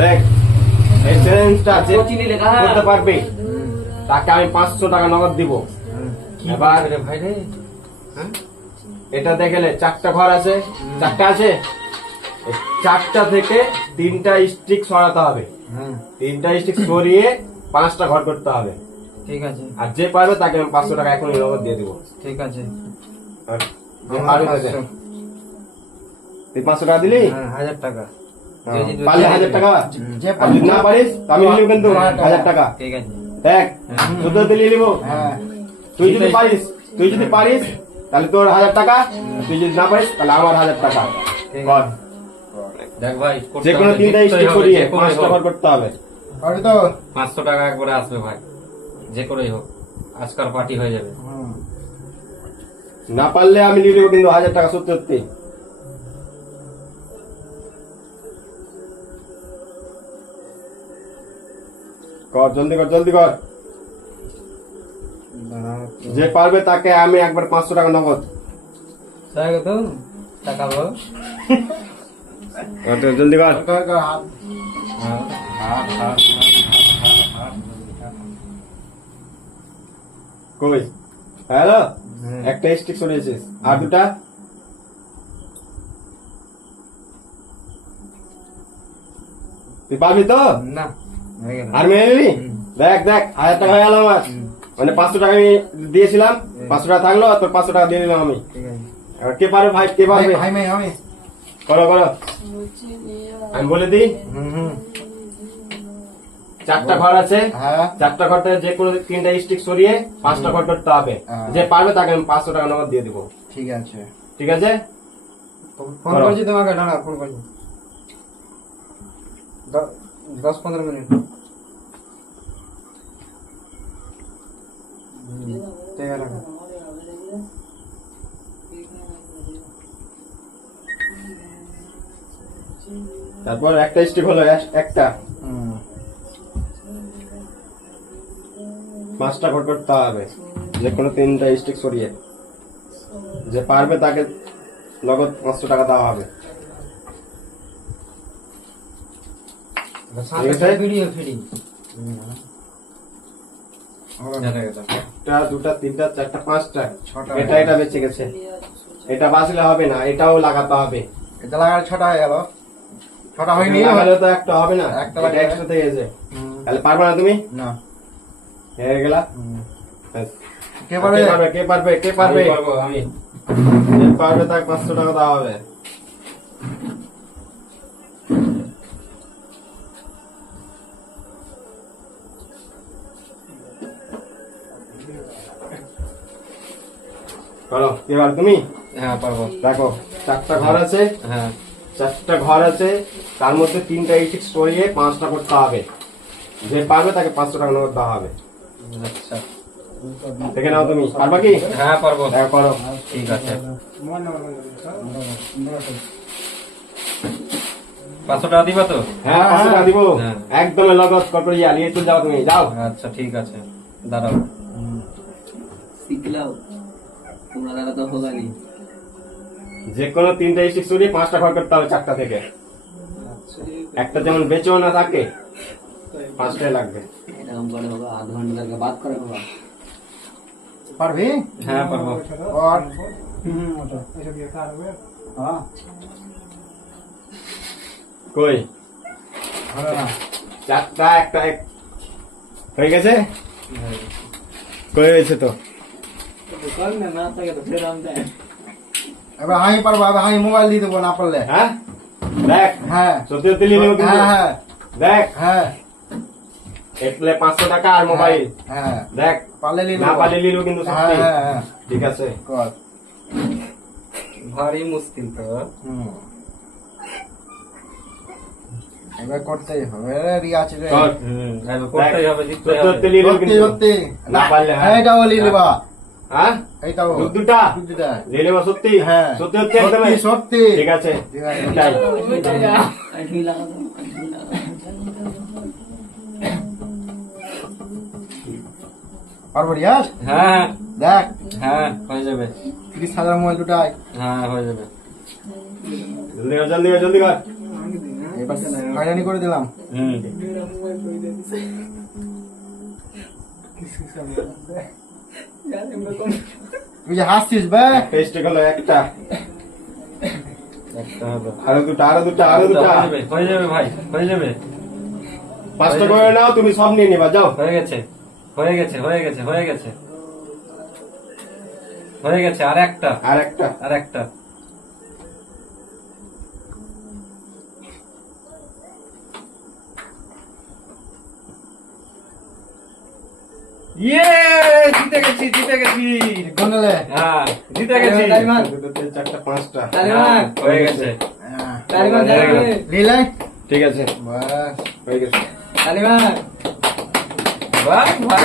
দেখ এই চ্যালেঞ্জটা যে করতে পারবে তাকে আমি 500 টাকা নগদ দিব। এবার ভাই রে, হ্যাঁ? এটা দেখলে 4টা ঘর আছে, 4টা আছে, এই 4টা থেকে 3টা স্টিক সরাতে হবে। 3টা স্টিক সরিয়ে 5টা ঘর করতে হবে। ঠিক আছে আর যে পারবে তাকে আমি 500 টাকা এখনই নগদ দিয়ে দিব। ঠিক আছে। আর যে পারবে তাকে তুই 500 টাকা দিলি, 1000 টাকা। পারলে 1000 টাকা, যে আর যদি না পারিস আমি নিব কিন্তু 1000 টাকা। ঠিক আছে। দেখ 14 দিলি নিব। হ্যাঁ তুই যদি পারিস তাহলে তোর 1000 টাকা, তুই যদি না পারিস তাহলে আমার 1000 টাকা। কর। দেখ ভাই, যে কোনো 3টা স্টিক করিয়ে 5টা ঘর করতে হবে। পারবি তো? 500 টাকা একবারে আসবে ভাই, যে করেই হোক আজকাল পার্টি হয়ে যাবে। না পারলে আমি নিয়ে নেবো কিন্তু 1000 টাকা সত্যি সত্যি। কর, জলদি কর, জলদি কর। যে পারবে তাকে আমি একবার 500 টাকা নগদ। তাই তো টাকা বল। জলদি কর। কই হ্যালো, একটা স্টিক সরিয়েছিস, আর দুটা তুই পারবি তো? না হয়ে গেল। আর মেনে নিবি? দেখ দেখ 1000 টাকা হয়ে গেল আমার, মানে 500 টাকা আমি দিয়েছিলাম, 500 টাকা থাকলো, আর তোর 500 টাকা দিয়ে দিলাম আমি। ঠিক আছে। এবার কে পারবে ভাই, কে পারবে? আমি করো করো, আমি বলে দিই। 4টা ঘর আছে, হ্যাঁ 4টা ঘর থেকে যে কোনো 3টা স্টিক সরিয়ে 5টা ঘর করতে হবে। হ্যাঁ। যে পারবে তাকে আমি 500 টাকা নগদ দিয়ে দিব। ঠিক আছে। ঠিক আছে? ফোন করছি তোমাকে, দাঁড়া ফোন করছি। 10-15 মিনিট। ঠিক আছে। তারপর একটা স্টিক হলো, একটা 5টা ঘর করতে হবে, যে কোনো 3টা স্টিক সরিয়ে। যে পারবে তাকে নগদ 500 টাকা দেওয়া হবে। ঠিক আছে? Video feeding. একটা, দুটা, তিনটা, চারটা, 5টা, 6টা। এটা বেঁচে গেছে। এটা বাঁচলে হবে না, এটাও লাগাতে হবে। এটা লাগালে 6টা হয়ে গেল। 6টা হয়নি? লাগালে তো একটা হবে না, একটা এটা লাগবে। একশো থেকে গেছে। তাহলে পারবে না তুমি? না। হেরে গেলা। কে পারবে? কে পারবে? কে পারবে? আমি যে পারবে তাকে 500 টাকা দেওয়া হবে। করো, কে পারবে? তুমি? হ্যাঁ পারবো। দেখো 4টা ঘর আছে, হ্যাঁ 4টা ঘর আছে, তার মধ্যে 3টা স্টিক সরিয়ে 5টা করতে হবে। যে পারবে তাকে 500 টাকা নগদ দেওয়া হবে। আচ্ছা। দেখে নাও, তুমি পারবা কি? হ্যাঁ পারবো। দেখো, করো। ঠিক আছে। 500 টাকা দিবা তো? হ্যাঁ 500 টাকা দিব, হ্যাঁ। একদম নগদ কর করে নিয়ে চলে যাও, তুমি যাও। আচ্ছা ঠিক আছে, দাঁড়াও। শিখলাও তোমরা দ্বারা তো হলানি। যে কোনো 3টা স্টিক সরিয়ে 5টা ঘর করতে হবে 4টা থেকে। একটা যেমন বেঁচেও না থাকে, 5টাই লাগবে। এরকম করে হোক, আধ ঘন্টা থেকে বাদ করে হোক। পারবি? হ্যাঁ পারবো। কর। কই হবে না। 4টা, একটা হয়ে গেছে, কই হয়েছে তো? না থাকে তো ফের আমি এবার আমি পারবো, আমি মোবাইল দিয়ে দেবো না পারলে। হ্যাঁ দেখ, হ্যাঁ সত্যি সত্যি নিয়ে নেবো কিন্তু। হ্যাঁ হ্যাঁ দেখ হ্যাঁ এটলে 500 টাকা আর মোবাইল। হ্যাঁ দেখ পারলে নিয়ে না নেবো। পারলে নিয়ে নেবো কিন্তু হ্যাঁ সত্যি। হ্যাঁ হ্যাঁ ঠিক আছে, কর। ভারী মুশকিল তো। এবার করতেই হবে রিয়া আছে রে। চল। এবার করতেই হবে, জিততে সত্যি হবে। সত্যি নিয়ে নেবো সত্যি কিন্তু। সত্যি। না পারলে হ্যাঁ। এইটাও নিয়ে নেবা। হ্যাঁ এইটাও দুটা দুটা। নিয়ে নেবো সত্যি। হ্যাঁ সত্যি সত্যি একদম। সত্যি সত্যি। ঠিক আছে, ঠিক আছে। এটাই। আঠি লাগাবো। পারবো রিয়াজ? হ্যাঁ দেখ হ্যাঁ হয়ে যাবে। 30,000 মোবাইল দুটাই। হ্যাঁ হয়ে যাবে। জলদি কর, জলদি কর, জলদি কর। এবার হয়রানি করে দিলাম। হুম তুই যে হাসছিস বে, পেস্টে গেল একটা, একটা হবে। আরো দুটা, আরো দুটা, আরো দুটা। হয়ে যাবে ভাই, হয়ে যাবে, 5টা করে নাও, তুমি সব নিয়ে নিবা, যাও। হয়ে গেছে, হয়ে গেছে, হয়ে গেছে, হয়ে গেছে, হয়ে গেছে। আর একটা, আর একটা। আর একটা। ইয়ে, জিতে গেছি, জিতে গেছি। কোন দিলে? হ্যাঁ, জিতে গেছি। তালিমান, 2, 3, 4, 5টা। তালিমান, হয়ে গেছে। হ্যাঁ। তালিমান, তালিমান, লিলাই? ঠিক আছে, বাস। হয়ে গেছে। তালিমান। বাহ, বাহ।